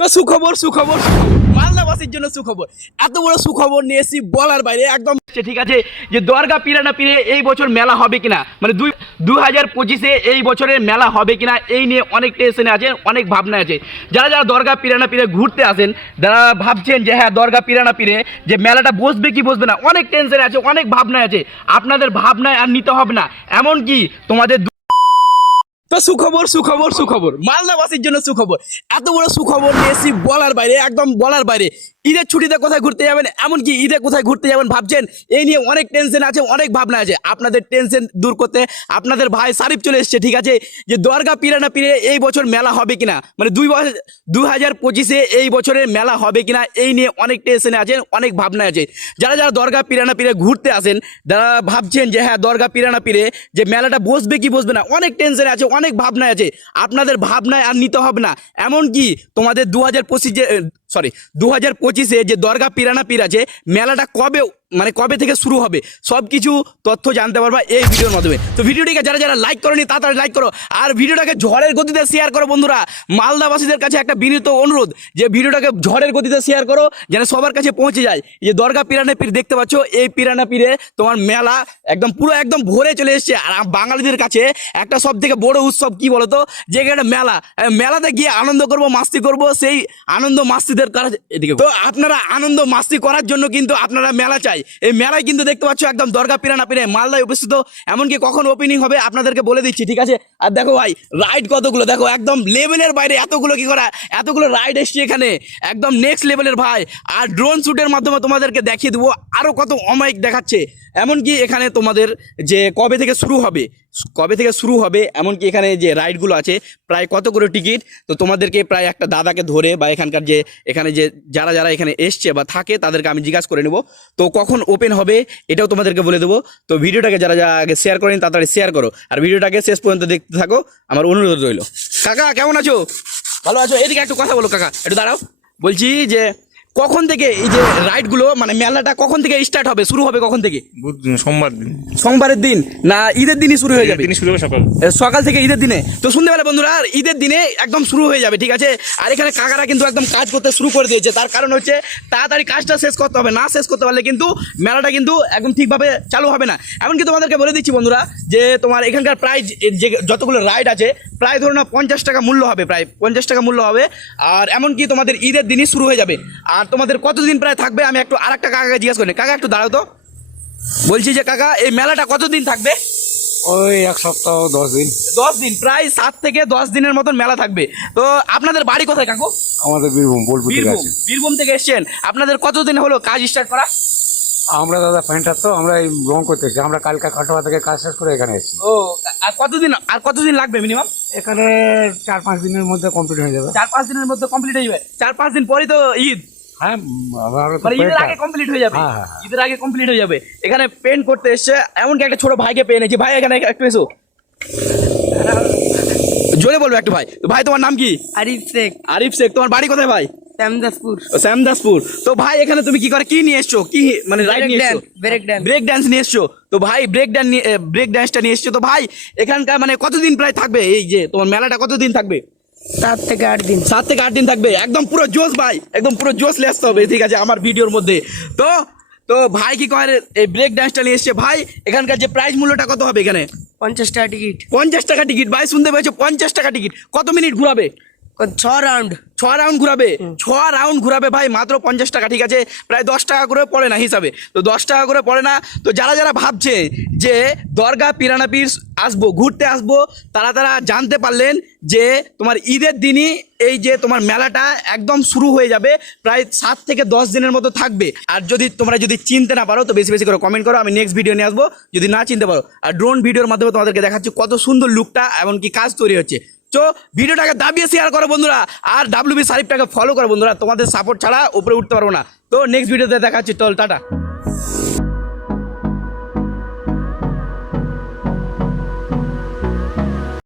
তো সুখবর সুখবর। মালদাবাসীর জন্য সুখবর। এত বড় সুখবর বলার বাইরে, একদম ঠিক আছে, যে পিরে এই বছর মেলা হবে কিনা? মানে দুই দু হাজার পঁচিশে এই বছরের মেলা হবে কিনা, এই নিয়ে অনেক টেনশনে আছে, অনেক ভাবনা আছে। যারা যারা দরগা পিরানা পিরে ঘুরতে আসেন, যারা ভাবছেন যে হ্যাঁ দরগা পিরানা পিরে যে মেলাটা বসবে কি বসবে না? অনেক টেনশনে আছে, অনেক ভাবনা আছে। আপনাদের ভাবনায় আর নিতে হবে না। এমনকি তোমাদের তো সুখবর সুখবর সুখবর। মালদাবাসীর জন্য সুখবর। এত বড় সুখবর নিয়ে বলার বাইরে, একদম বলার বাইরে। ঈদের ছুটিতে কোথায় ঘুরতে যাবেন, এমনকি ঈদে কোথায় ঘুরতে যাবেন ভাবছেন, এই নিয়ে অনেক টেনশন আছে, অনেক ভাবনা আছে। আপনাদের টেনশন দূর করতে আপনাদের ভাই সারিফ চলে এসছে, ঠিক আছে? যে দরগা পিরানা পিরে এই বছর মেলা হবে কিনা? মানে দুই বছর দু হাজার পঁচিশে এই বছরের মেলা হবে কিনা? এই নিয়ে অনেক টেনশনে আছেন, অনেক ভাবনা আছে। যারা যারা দরগা পিরানা পিরে ঘুরতে আসেন যারা ভাবছেন যে হ্যাঁ দরগা পিরানা পিরে যে মেলাটা বসবে কি বসবে না, অনেক টেনশনে আছে অনেক ভাবনায় আছে। আপনাদের ভাবনায় আর নিতে হবে না। এমনকি তোমাদের দু হাজার পঁচিশে সরি দু হাজার পঁচিশে যে দরগা পিরানা পীর আছে, মেলাটা কবে মানে কবে থেকে শুরু হবে? সব কিছু তথ্য জানতে পারবা এই ভিডিওর মাধ্যমে। তো ভিডিওটিকে যারা যারা লাইক করনি তাড়াতাড়ি লাইক করো। আর ভিডিওটাকে ঝড়ের গতিতে শেয়ার করো বন্ধুরা। মালদাবাসীদের কাছে একটা বিনীত অনুরোধ যে ভিডিওটাকে ঝড়ের গতিতে শেয়ার করো যেন সবার কাছে পৌঁছে যায়। যে দরগা পিরানা পীর দেখতে পাচ্ছ এই পিরানা পীরে তোমার মেলা একদম পুরো একদম ভরে চলে এসছে। আর বাঙালিদের কাছে একটা সব থেকে বড় উৎসব কি বলতো? যে একটা মেলা মেলাতে গিয়ে আনন্দ করব মাস্তি করব সেই আনন্দ মাস্তিদের কাছে এদিকে তো আপনারা আনন্দ মাস্তি করার জন্য কিন্তু আপনারা মেলা চাই। এই মেলায় কিন্তু দেখতে পাচ্ছ একদম দরগা পিরানা পিরে মালদায় উপস্থিত। এমনকি কখন ওপেনিং হবে আপনাদেরকে বলে দিচ্ছি, ঠিক আছে? আর দেখো ভাই রাইড কতগুলো? দেখো, একদম লেভেলের বাইরে এতগুলো কি করা? এতগুলো রাইড এসছে এখানে। একদম নেক্সট লেভেলের ভাই। আর ড্রোন শ্যুটের মাধ্যমে তোমাদেরকে দেখিয়ে দেবো আরও কত অমায়িক দেখাচ্ছে। এমনকি এখানে তোমাদের যে কবে থেকে শুরু হবে, কবে থেকে শুরু হবে, এমনকি এখানে যে রাইডগুলো আছে, প্রায় কত করে টিকিট তো তোমাদেরকে প্রায় একটা দাদাকে ধরে বা এখানকার যে, এখানে যে যারা যারা এখানে এসছে বা থাকে, তাদেরকে আমি জিজ্ঞাসা করে নেব। তো কখন ওপেন হবে, এটাও তোমাদেরকে বলে দেবো। তো ভিডিওটাকে যারা যারা আগে শেয়ার করেন, তাড়াতাড়ি শেয়ার করো। আর ভিডিওটাকে শেষ পর্যন্ত দেখতে থাকো। আমার অনুরোধ রইল। কাকা, কেমন আছো? ভালো আছো? এদিকে একটু কথা বলো, কাকা। একটু দাঁড়াও। বলছি যে কখন থেকে এই যে রাইডগুলো মানে মেলাটা কখন থেকে স্টার্ট হবে শুরু হবে কখন থেকে? সোমবার দিন। সোমবারের দিন? না ঈদের দিনই শুরু হয়ে যাবে? শুরু হবে সকাল। সকাল থেকে ঈদের দিনে। তো শুনতে পেলে বন্ধুরা আর ঈদের দিনে একদম শুরু হয়ে যাবে ঠিক আছে? আর এখানে কাকারা কিন্তু একদম কাজ করতে শুরু করে দিয়েছে। তার কারণ হচ্ছে তাড়াতাড়ি কাজটা শেষ করতে হবে। না শেষ করতে পারলে কিন্তু মেলাটা কিন্তু একদম ঠিকভাবে চালু হবে না। এমনকি তোমাদেরকে বলে দিচ্ছি বন্ধুরা যে তোমার এখানকার প্রায় যে যতগুলো রাইড আছে প্রায় ধরো না পঞ্চাশ টাকা মূল্য হবে প্রায় পঞ্চাশ টাকা মূল্য হবে। আর এমনকি তোমাদের ঈদের দিনই শুরু হয়ে যাবে। আর তোমাদের কতদিন প্রায় থাকবে আমি একটু আর একটা কাকাকে জিজ্ঞেস করি। কাকা একটু দাঁড়াও তো। বলছি যে কাকা এই মেলাটা কতদিন থাকবে? ওই এক সপ্তাহ দশ দিন। দশ দিন প্রায় সাত থেকে দশ দিনের মতন মেলা থাকবে। তো আপনাদের বাড়ি কোথায় কাকু? আমাদের বীরভূম বোলপুর থেকে বীরভূম বীরভূম থেকে এসছেন। আপনাদের কতদিন হলো কাজ স্টার্ট করা? আমরা দাদা প্যান্টার তো আমরা এই রং এসেছি। আমরা কালকা কাটোয়া থেকে কাজ শেষ করে এখানে এসেছি। ও আর কতদিন আর কতদিন লাগবে মিনিমাম এখানে চার পাঁচ দিনের মধ্যে কমপ্লিট হয়ে যাবে। চার পাঁচ দিনের মধ্যে কমপ্লিট হয়ে যাবে। চার পাঁচ দিন পরেই তো ঈদ। হ্যাঁ আমরা মানে ঈদের আগে কমপ্লিট হয়ে যাবে। হ্যাঁ, হ্যাঁ, হ্যাঁ। ঈদের আগে কমপ্লিট হয়ে যাবে। এখানে পেন্ট করতে এসছে এমনকি একটা ছোট ভাইকে পেয়ে এনেছি। ভাই এখানে একটু এসো। জোরে বলব একটু ভাই। তো ভাই তোমার নাম কি? আরিফ শেখ। আরিফ শেখ তোমার বাড়ি কোথায় ভাই? শ্যামদাসপুর। শ্যামদাসপুর। তো ভাই এখানে তুমি কি করে? কি নিয়ে এসছো? কি মানে রাইড নিয়ে এসছো? ব্রেক ড্যান্স ব্রেক ডান্স নিয়ে এসছো? তো ভাই ব্রেক ডান্স ব্রেক ডান্সটা নিয়ে এসছো? তো ভাই এখানকার মানে কতদিন প্রায় থাকবে? এই যে তোমার মেলাটা কতদিন থাকবে? সাত থেকে আট দিন। সাত থেকে আট দিন থাকবে। একদম পুরো জোশ ভাই একদম পুরো জোশ নিয়ে আসতে হবে। ঠিক আছে আমার ভিডিওর মধ্যে। তো তো ভাই কি করে এই ব্রেক ডান্সটা নিয়ে এসছে? ভাই এখানকার যে প্রাইস মূল্যটা কত হবে এখানে? পঞ্চাশ টাকা টিকিট পঞ্চাশ টাকা টিকিট ভাই শুনতে পেয়েছ? পঞ্চাশ টাকা টিকিট কত মিনিট ঘুরাবে? ছ রাউন্ড ছ রাউন্ড ঘুরাবে। ছ রাউন্ড ঘুরাবে ভাই মাত্র পঞ্চাশ টাকা ঠিক আছে? প্রায় দশ টাকা করে পড়ে না হিসাবে। তো দশ টাকা করে পড়ে না। তো যারা যারা ভাবছে যে দরগা পিরানা পীর আসব ঘুরতে আসব তারা তারা জানতে পারলেন যে তোমার ঈদের দিনই এই যে তোমার মেলাটা একদম শুরু হয়ে যাবে প্রায় সাত থেকে দশ দিনের মতো থাকবে। আর যদি তোমরা যদি চিনতে না পারো তো বেশি বেশি করে কমেন্ট করো আমি নেক্সট ভিডিও নিয়ে আসব। যদি না চিনতে পারো আর ড্রোন ভিডিওর মাধ্যমে তোমাদেরকে দেখাচ্ছি কত সুন্দর লুকটা এমনকি কাজ তৈরি হচ্ছে। তো ভিডিওটাকে দাবিয়ে শেয়ার করো বন্ধুরা, আর ডাব্লিউবি সারিফটাকে ফলো করো বন্ধুরা, তোমাদের সাপোর্ট ছাড়া উপরে উঠতে পারব না। তো নেক্সট ভিডিওতে দেখাচ্ছি চল, টাটা।